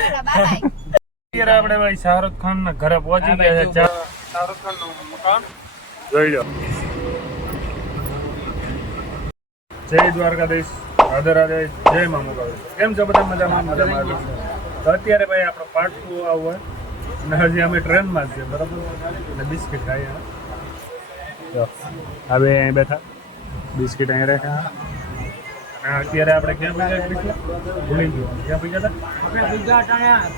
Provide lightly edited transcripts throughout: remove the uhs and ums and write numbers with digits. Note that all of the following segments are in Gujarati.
અત્યારે આપણે ભાઈ શાહરુખ ખાન ના ઘરે પહોંચી ગયા છે. શાહરુખ ખાન નું મકાન જોઈ લો. જય દ્વારકાધીશ, રાધે રાધે, જય મા મોગલ. કેમ છો બધા? મજામાં? તો અત્યારે ભાઈ આપણો પાર્ટ 2 આવું અને હજી અમે ટ્રેનમાં જ છે, બરાબર? એટલે બિસ્કિટ ખાઈએ. હવે અહીં બેઠા બિસ્કિટ અહીં રાખ્યા. અને અત્યારે આપણે ક્યાં પૈસા ભૂલી ગયો. ક્યાં પૈસા હતા?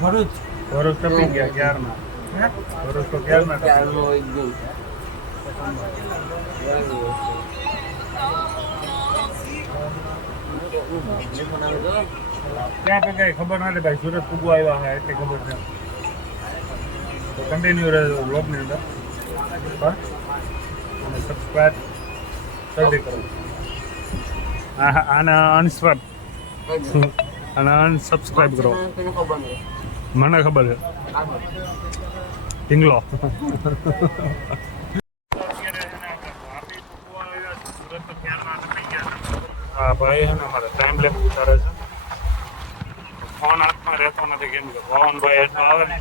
ભરૂચ ટપી ગયા ક્યારના. ભરૂચ તો ક્યારના ત્યાં પણ કઈ ખબર નથી ભાઈ. સુરત પૂગવા આવ્યા હોય એટલી ખબર છે. તો કન્ટિન્યુ રહેજો બ્લોગની અંદર અને સબસ્ક્રાઈબ જલ્દી કરો. આના અનસબસ્ક્રાઈબ કરો. મને ખબર છે. ઢીંગલો હા ભાઈ છે ને અમારે ટાઈમ લેબ ઉતારે છે. ફોન હાથમાં રહેતો નથી કેમ કે પવન ભાઈ એટલો આવે ને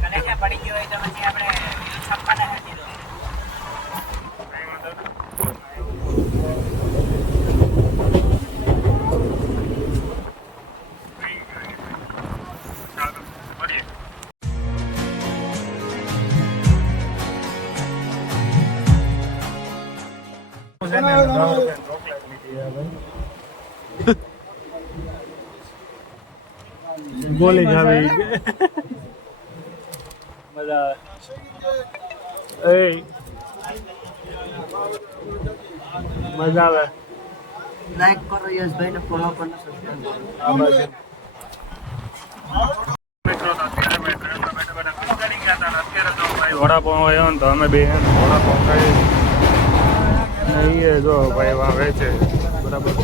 બોલી જાવે મજા આવે. મજા આવે. લાઈક કરો યશભાઈ ને ફોલો કરો, સબસ્ક્રાઇબ કરો. વડાપાઉં આવ્યો ને તો અમે બે વડાપાઉં ખાઈએ. જો ભાઈ વાહ વેચે બરાબર.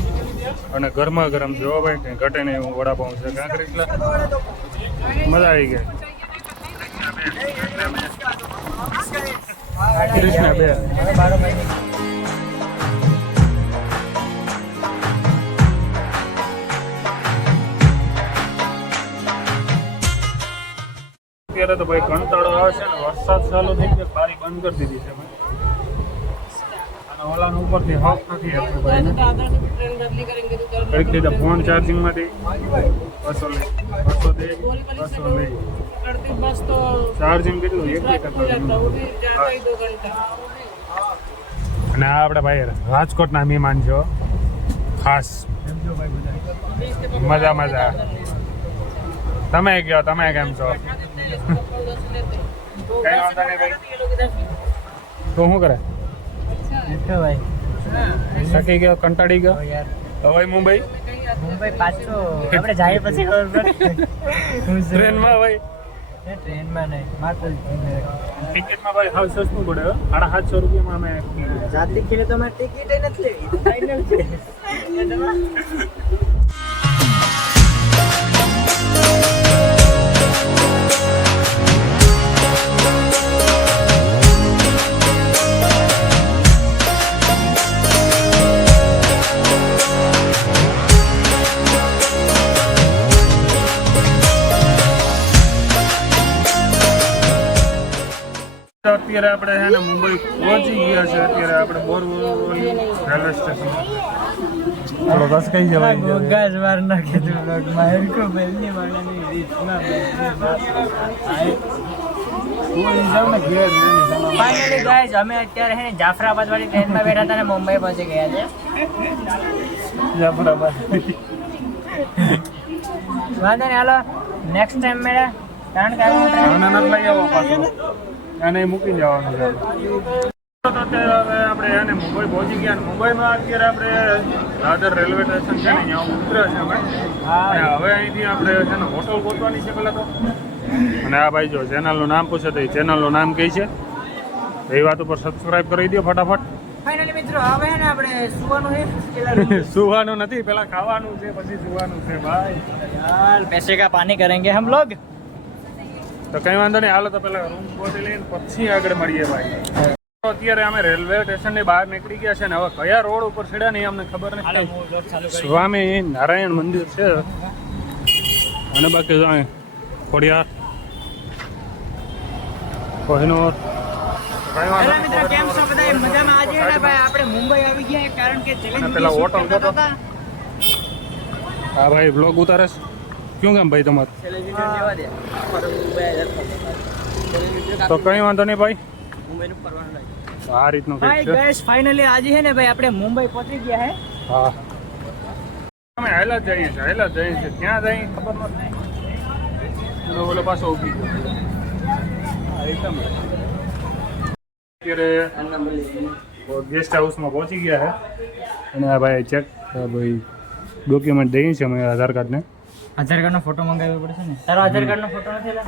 અને ગરમા ગરમ જો ભાઈ કંઈ ઘટે નહીં એવું વડાપાઉં છે. કાંકરી મજા આવી ગઈ. કૃષ્ણ બે અત્યારે તો ભાઈ કંટાળો આવે છે ને. વરસાદ ચાલુ થઈ ગયો, બારી બંધ કરી દીધી છે ભાઈ. અને ઓલાનો ઉપરથી હક નથી આપતો ભાઈ. કઈક ફોન ચાર્જિંગ માંથી 200 લે 200 દે 200 લે. ચાર્જિંગ કેટલું 1%. અને આ આપણે ભાઈ રાજકોટના મહેમાન છો ખાસ. મજા મજા. તમે કહો, તમે કેમ છો? કઈ વાંધો નહીં ભાઈ. તો શું કરે ભાઈ? થાકી ગયો, કંટાળી ગયો? હવે મુંબઈ પાછો આપણે જાય પછી ખબર પડે. ટ્રેનમાં ભાઈ? ટ્રેનમાં નહીં, માત્ર ટિકિટમાં ભાઈ હાવ સસ્તું પડે. 750 રૂપિયામાં અમે જાતિ ખેલે તો અમારે ટિકિટ નથી લેવી, ફાઇનલ છે. અત્યારે આપણે છે ને મુંબઈ પહોંચી ગયા છે. અત્યારે આપણે બોરવલી રેલવે સ્ટેશન થોડો બસ કઈ જવાય ગાજ વાર નાખે તો બ્લોગમાં હેરકો બેલની વાળાની રીતમાં ફાઇનલી ગાઈઝ અમે અત્યારે હે જાફરાબાદ વાળી ટ્રેનમાં બેઠા હતા ને મુંબઈ પહોંચી ગયા છે. જાફરાબાદ વાંધો નહીં, હાલો નેક્સ્ટ ટાઈમ મેળા. કારણ કે આને નથી લઈ આવો પાછો, આને મૂકી જવાનું છે. અત્યારે આપણે એને મુંબઈ પહોંચી ગયા. મુંબઈમાં અત્યારે આપણે દાદર રેલવે સ્ટેશન છે ને ત્યાં ઉતરે છે અમે. હવે અહીંથી આપણે છે ને હોટલ ગોતવાની છે પેલા તો. અને આ ભાઈ જો ચેનલનું નામ પૂછે તો એ ચેનલનું નામ કઈ છે એ વાત ઉપર સબસ્ક્રાઇબ કરી દો ફટાફટ. ફાઇનલી મિત્રો હવે ને આપણે સુવાનું છે. સુવાનું નથી, પેલા ખાવાનું છે પછી સુવાનું છે ભાઈ. યાર પૈસે કા પાણી કરેંગે હમ લોગ. તો કઈ વાંધો નહીં, હાલો તો પેલા રૂમ ગોતી લઈને પછી આગળ મળીએ ભાઈ. અત્યારે અમે રેલવે સ્ટેશનની બહાર નીકળી ગયા છે ને હવે કયા રોડ ઉપર ચડ્યા નહીં અમને ખબર નથી. સ્વામી નારાયણ મંદિર છે અને બાકી ખોડિયાર કોહિનૂર હેલો મિત્રો, કેમ છો બધા? મજામાં? આજે હે ને ભાઈ આપણે મુંબઈ આવી ગયા કારણ કે ચેલેન્જ પેલા હોટલ જતો હા ભાઈ બ્લોગ ઉતારે છે. ક્યું કેમ ભાઈ તમારે તો કઈ વાંધો નહીં ભાઈ આ રીતનું કંઈક ભાઈ છે ગાઈસ ફાઇનલી આજે હે ને ભાઈ આપણે મુંબઈ પહોંચી ગયા હે. હા અમે હાલા જ જઈએ છીએ ક્યાં જઈએ ખબર નથી ઓલો પાછો ઊભી ગયો અત્યારે ગેસ્ટ હાઉસમાં પહોંચી ગયા છે અને આ ભાઈ ચેક ભાઈ ડોક્યુમેન્ટ દઈએ છે અમે આધાર કાર્ડને આધાર કાર્ડ નો ફોટો મંગાવવો પડશે ને? તારો આધાર કાર્ડ નો ફોટો નથી લા?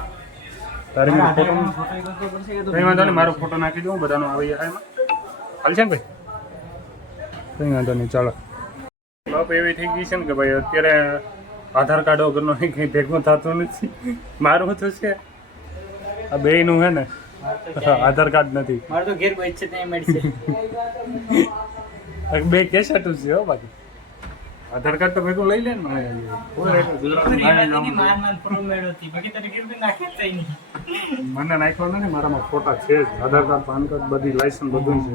તારી તારા ફોટો આધાર કાર્ડનો ફોટો એક વસ્તુ પડશે કે કંઈ વાંધો નહીં મારો ફોટો નાખી દઉં બધાનો આવી જાય એમાં હાલ છે ને ભાઈ કંઈ વાંધો નહીં ચાલો બાપ એવી થઈ ગઈ છે ને કે ભાઈ અત્યારે આધાર કાર્ડ વગરનો કંઈ ભેગું થતું નથી મારું તો છે આ બેયનું હે ને આધાર કાર્ડ નથી મારે તો ઘેર કોઈ ઈચ્છે નહીં મળશે. બે કેસેટું છે હો બાકી આધાર કાર્ડ તો ભેગું લઈ લે ને મારે મને નાખ્યો નથી મારામાં ફોટા છે જ આધાર કાર્ડ પાન કાર્ડ બધી લાયસન્સ બધું છે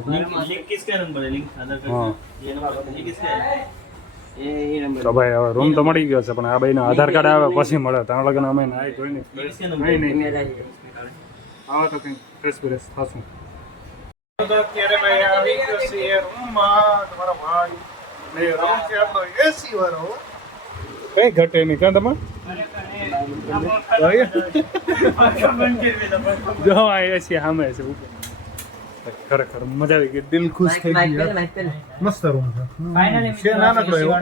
તો ભાઈ હવે રૂમ તો મળી ગયો છે પણ આ ભાઈને આધાર કાર્ડ આવે પછી મળે ત્યાં લગન અમે નાઈ કોઈ નહીં આવો તો કંઈ ફ્રેશ ફ્રેશ થશું અત્યારે ભાઈ આવી ગયો છે રૂમમાં તમારો ભાઈ ને રૂમ છે આપણો એસી વાળો કઈ ઘટે નહીં કાં તમે જો આ એસી સામે છે ઉપર ખરેખર મજા આવી ગઈ દિલ ખુશ થઈ ગયું મસ્ત રૂમ છે નાનકડો એવો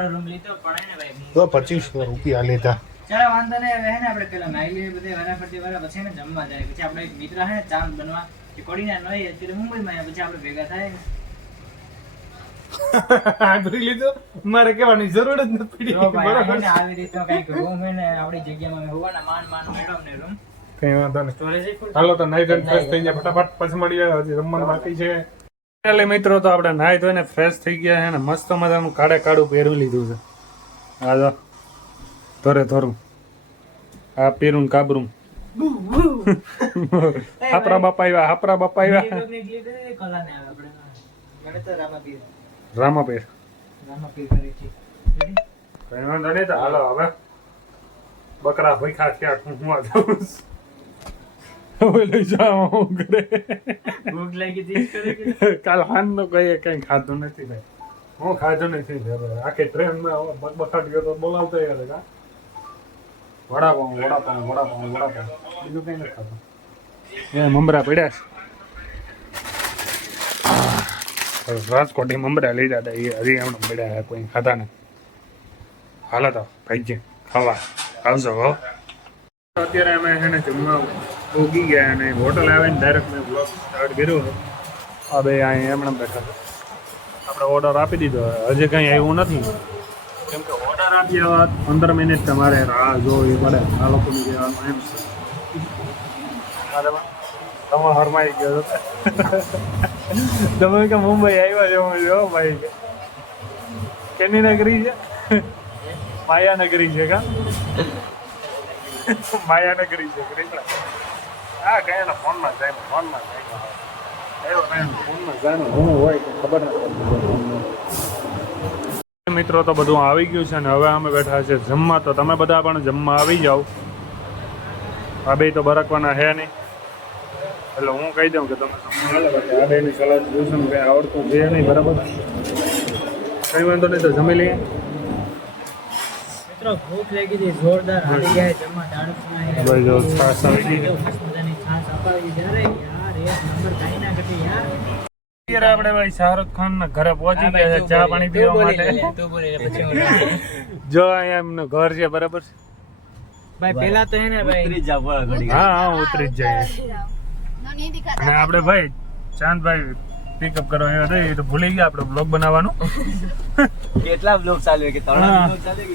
તો 2500 રૂપિયા લીધા ચાલો વાંધો નહીં. હવે હે ને આપણે પેલા નાઈ લઈએ બધે વારાફરતી વારા પછી ને જમવા જાય પછી આપણે એક મિત્ર હે ને ચાંદ બનવા કે કોડીના નહીં અત્યારે મુંબઈમાં આવ્યા પછી આપણે ભેગા થાય ને આભરી લીધો મારે કહેવાની જરૂર જ નથી પડી જો ભાઈ હે ને આવી રીતનો કંઈક રૂમ હે ને આપણી જગ્યામાં હોવાના માન મેડમ ને રૂમ કઈ વાંધો નહીં સ્ટોરેજ હાલો તો નાઈ ધોઈને ફ્રેશ થઈ ગયા ફટાફટ પછી મળીએ હજી રમવાનું બાકી છે એટલે મિત્રો તો આપણે નાઈ ધોઈને ફ્રેશ થઈ ગયા છે ને મસ્ત મજાનું કાળું પહેરી લીધું છે આ જો થોરું આ પેરું કાબરું હાપરા બાપા આવ્યા રામાપીર કઈ વાંધો નહીં તો હાલો હવે બકરા ભૂખા થયા હું જાઉં હવે લઈ જાઉં ઘરે ભૂખ લાગી હતી કાલ હાનનું કહીએ કઈ ખાધું નથી ભાઈ હું ખાધું નથી હવે આખી ટ્રેનમાં બકબકાટ ગયો તો બોલાવતો યાર કા વડાપાઉં બીજું કઈ નથી ખાધું એ મમરા પડ્યા છે રાજકોટી મમરા લઈ જતા એ હજી એમને પડ્યા કોઈ ખાતા ને હાલો તો ભાઈ ખાવા આવજો હો અત્યારે અમે છે ને જમવા ઉગી ગયા અને હોટલ આવીને ડાયરેક્ટ મેં બ્લોગ સ્ટાર્ટ કર્યો આ બે અહીં એમણે બેઠા છે આપણે ઓર્ડર આપી દીધો હજી કંઈ આવ્યું નથી કેમ કે ઓર્ડર આપ્યા બાદ 15 મિનિટ તમારે રાહ જોવી પડે આ લોકોની કહેવાનું એમ છે તમે હરમાઈ ગયો તમે કે મુંબઈ આવ્યા જવું છો ભાઈ કેની નગરી છે માયાનગરી છે કા માયાનગરી છે હા કયા ફોનમાં જાય ફોનમાં હું હોય તો ખબર નથી મિત્રો તો બધું આવી ગયું છે ને હવે અમે બેઠા છે જમવા તો તમે બધા પણ જમવા આવી જાઓ આ બે તો બરકવાના હે નહીં એટલે હું કહી દઉં કે તમે આ બેની સલાદ જોઈશું કંઈ આવડતું છે નહીં બરાબર કઈ વાંધો નહીં તો જમી લઈએ મિત્રો ભૂખ લાગી હતી જોરદાર આવી ગયા જમવા દાળ ભાઈ જો છાસ આવી ગઈ મજાની છાશ અપાવી જ્યારે યાર એક નંબર કાઈ ના ઘટી યાર અત્યારે આપણે ભાઈ શાહરુખ ખાન ના ઘરે પહોંચી ગયા છે ચા પાણી પીવા માટે તું બોલી પછી જો અહીંયા એમનું ઘર છે બરાબર છે ભાઈ પેલા તો હે ને ભાઈ ઉતરી જાવ હા ઉતરી જ જાય અને આપણે ભાઈ ચાંદભાઈ પિકઅપ કરવા આવ્યા હતા એ તો ભૂલી ગયા આપણે બ્લોગ બનાવવાનું કેટલા બ્લોગ ચાલે કે ત્રણ બ્લોગ ચાલે કે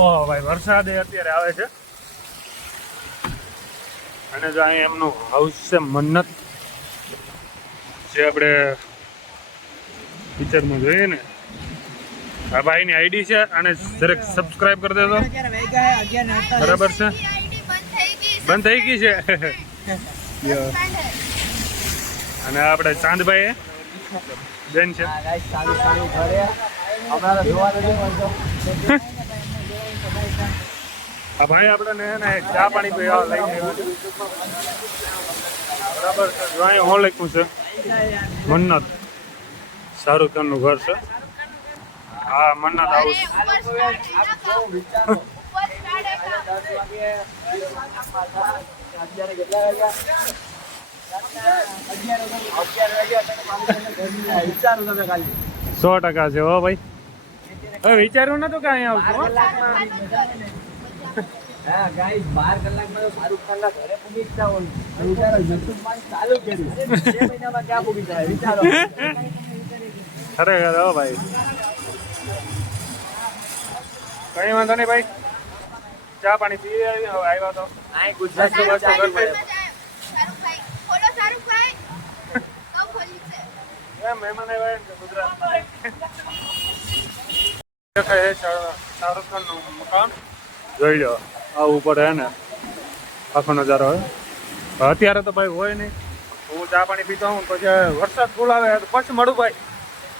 ઓહ ભાઈ વરસાદ અત્યારે આવે છે અને જો અહીં એમનું હાઉસ છે મન્નત જે આપણે પિક્ચરમાં જોઈએ ને આ ભાઈની આઈડી છે અને દરેક સબસ્ક્રાઇબ કરી દેજો બરાબર છે બંધ થઈ ગઈ છે યો. અને આપણે ચાંદભાઈ બેન છે હા ગાઈસ સારું સારું ઘરે હમણાં તો જોવા નથી મળતો. આ ભાઈ આપણે ને ચા પાણી પીવા લઈને આવ્યા છે. બરાબર છે જો અહીંયા હું લખ્યું છે મન્નત શાહરુખ ખાનનું ઘર છે હા મન્નત હાઉસ વિચારું તમે ખાલી 100% છે હો ભાઈ હવે વિચાર્યું નતું કે અહીંયા આવશું હો. હા ગાઈસ 12 કલાકમાં તો શાહરુખ ખાનના ઘરે પૂગી જ જાવ વિચારો YouTube માં ચાલુ કર્યું 2 મહિનામાં ક્યાં પૂગી જાય વિચારો ખરેખર હો ભાઈ કઈ વાંધો નહીં ભાઈ ચા પાણી પી આવ્યા તો આ ગુજરાત બસ તો ઘર મળે મહેમાન આવ્યા ને ગુજરાતમાં દેખાય શાહરુખ ખાનનું મકાન જોઈ લો આવું પડે હે ને આખો નજારો હોય અત્યારે તો ભાઈ હોય નહીં હું ચા પાણી પીતો હું પછી વરસાદ ફૂલ આવે તો પછી મળું ભાઈ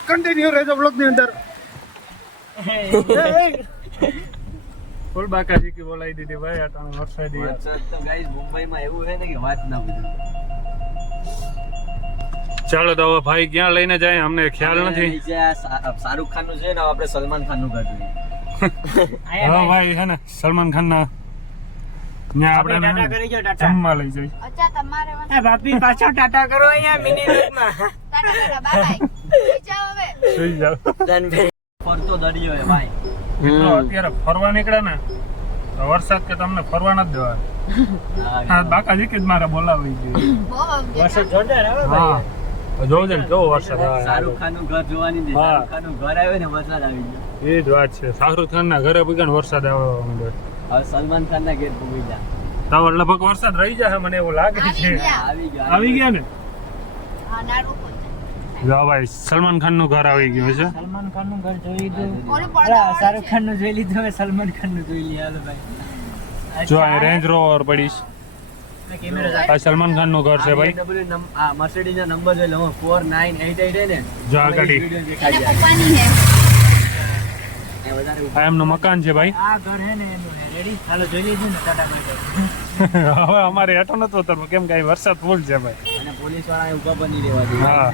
કન્ટિન્યુ રહેજો બ્લોગની અંદર ફૂલ બાકાજી કી બોલાવી દીધી ભાઈ અટાણે વરસાદી તો ગાઈસ મુંબઈમાં એવું છે ને કે વાત ના પૂછો ચાલો તો હવે ભાઈ ક્યાં લઈને જાય અમને ખ્યાલ નથી શાહરુખ ખાન નું છે ને આપણે સલમાન ખાન નું ઘર જોઈએ હા ભાઈ છે ને સલમાન ખાન ના ત્યાં આપણે જમવા લઈ જઈ બાપી પાછો ટાટા કરો અહીંયા મિની માં સુઈ જાવ ફરતો દરિયો હે ભાઈ મિત્રો અત્યારે ફરવા નીકળે ને તો વરસાદ કે તમને ફરવા નથી દેવા હા બાકાજી કે જ મારે બોલાવી ગયું વરસાદ જોરદાર આવે હા જોવો છે ને કેવો વરસાદ આવે શાહરુખ ખાન નું ઘર જોવાની છે શાહરુખ ખાન નું ઘર આવ્યું ને વરસાદ આવી ગયો એ જ વાત છે શાહરુખ ખાન ના ઘરે પૂગ્યા વરસાદ આવ્યો હવે સલમાન ખાન ના ઘેર પૂગી જા તો લગભગ વરસાદ રહી જશે મને એવું લાગે છે આવી ગયા ને જો ભાઈ સલમાન ખાન નું ઘર આવી ગયું છે સલમાન ખાન નું ઘર જોઈ લીધું શાહરુખ ખાન નું જોઈ લીધું હવે સલમાન ખાન નું જોઈ લઈએ હાલો ભાઈ જો આ રેન્જ રોવર પડીશ આ સલમાન ખાન નું ઘર છે ભાઈ આ મર્સિડીઝ ના નંબર જોઈ લો 4988 ને જો આ ગાડી આ એમનું મકાન છે ભાઈ આ ઘર હે ને એનું રેડી હાલો જોઈ લીધું ને ટાટા માટે હવે અમારે હેઠો નતો ઉતરવું કેમ કે વરસાદ ફૂલ છે ભાઈ અને પોલીસ વાળા ઉભા બની રહેવા દે હા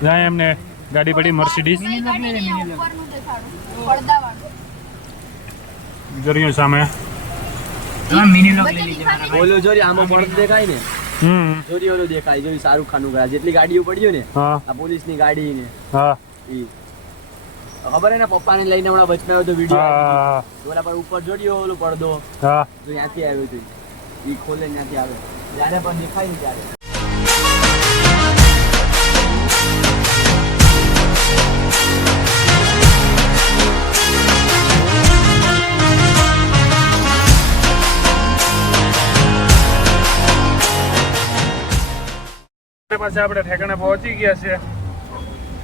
જ્યાં એમને ગાડી પડી મર્સિડીઝ જરિયો સામે મિની લોક લઈ લીધે ઓલો જોરી આમાં પડત દેખાય ને જોરી ઓલો દેખાય જોઈ શાહરુખ ખાન નું ઘર જેટલી ગાડીઓ પડ્યો ને હા આ પોલીસ ની ગાડી ને હા ઈ ખબર હે ને પપ્પાને લઈને હમણાં બચમાં આવ્યો તો વિડિયો હા ઓલા પર ઉપર જોડ્યો ઓલો પડદો હા જો ત્યાંથી આવ્યો તો ઈ ખોલે ત્યાંથી આવે જ્યારે પણ દેખાય ને ત્યારે પાસે આપણે ઠેકાણે પહોંચી ગયા છે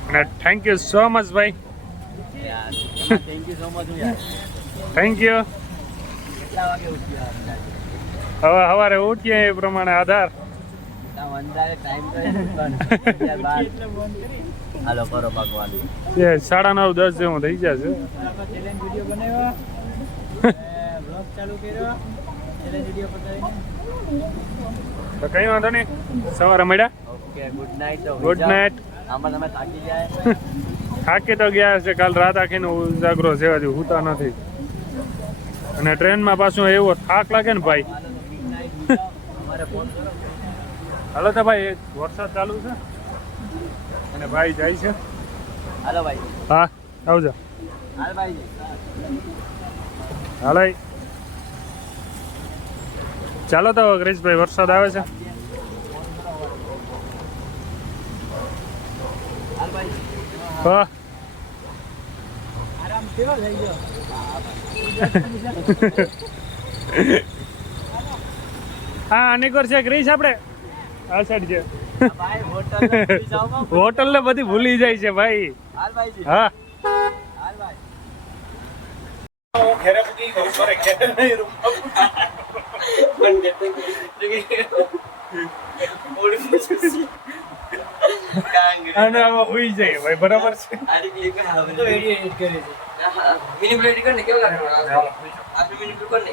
અને થેન્ક યુ સો મચ ભાઈ યાર થેન્ક યુ સો મચ યાર થેન્ક યુ કેટલા વાગે ઉઠ્યા હવે સવારે ઉઠીએ એ પ્રમાણે આધાર અંદાજે ટાઈમ હાલો કરો ભગવાન એ 9:30 10 જેવું થઈ જશે ચેલેન્જ વિડિયો બનાવ્યો બ્લોગ ચાલુ કર્યો ચેલેન્જ વિડિયો પતાવીને તો કઈ વાંધો નહીં સવારે મળ્યા okay good night good night આમાં તમે થાકી જાય થાકી તો ગયા છે કાલ રાત આખીનો ઉજાગરો છે હજુ હુતા નથી અને ટ્રેનમાં પાછું એવો થાક લાગે ને ભાઈ અમારે ફોન કરો હાલો તો ભાઈ વરસાદ ચાલુ છે અને ભાઈ જાય છે હાલો ભાઈ હા આવજો હાલ ભાઈ હાલો ચાલો તો ક્રિશભાઈ વરસાદ આવે છે હાલ ભાઈ હા આરામ કેવો થઈ ગયો હા અનેકવાર છે ક્રિશ આપણે આ સાઈડ છે ભાઈ હોટલ જાવ હોટલ ને બધી ભૂલી જાય છે ભાઈ હાલ ભાઈ હા હાલ ભાઈ હું ઘરે પૂકી ગયો સોરી ઘરે નહીં રૂમ અને આમાં હોઈ જાય ભાઈ, બરાબર છે. તો એડિટ કરે છે. મિની પ્લેટ કર ને કેવું લાગે ચાલો. આપણે મિની પ્લેટ કર ને